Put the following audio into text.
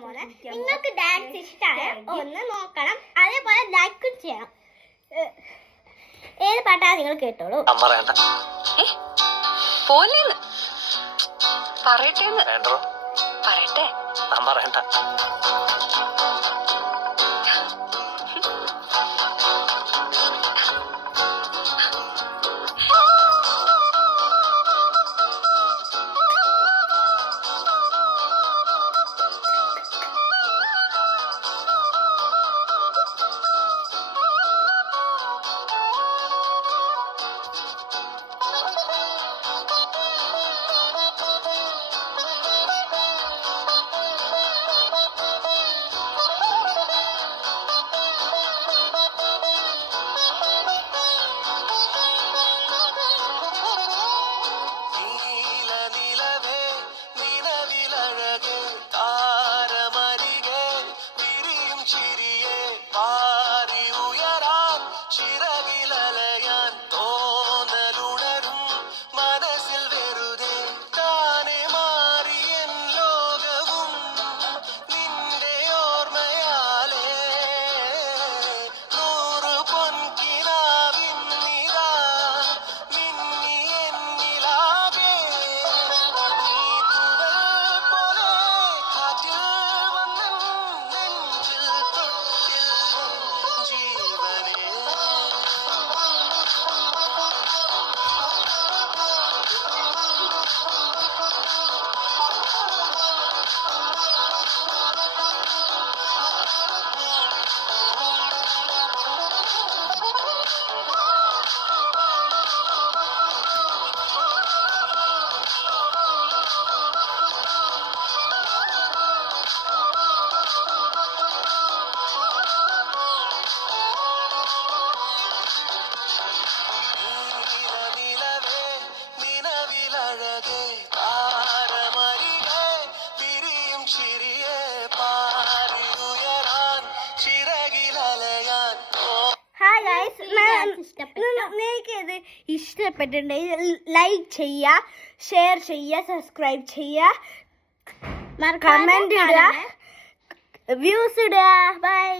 കളിക്കാൻ പോകുന്നത്. നിങ്ങൾക്ക് ഡാൻസ് ഇഷ്ടമായ ഒന്ന് നോക്കണം, അതേപോലെ ലൈക്കും ചെയ്യണം. ഏത് പാട്ടാണ് നിങ്ങൾ കേട്ടോളൂ. പറയട്ടെ നിങ്ങൾക്ക് ഇത് ഇഷ്ടപ്പെട്ടിട്ടുണ്ടെങ്കിൽ ലൈക്ക് ചെയ്യുക, ഷെയർ ചെയ്യുക, സബ്സ്ക്രൈബ് ചെയ്യുക, കമന്റ് ഇടുക, വ്യൂസ് ഇടുക. ബൈ.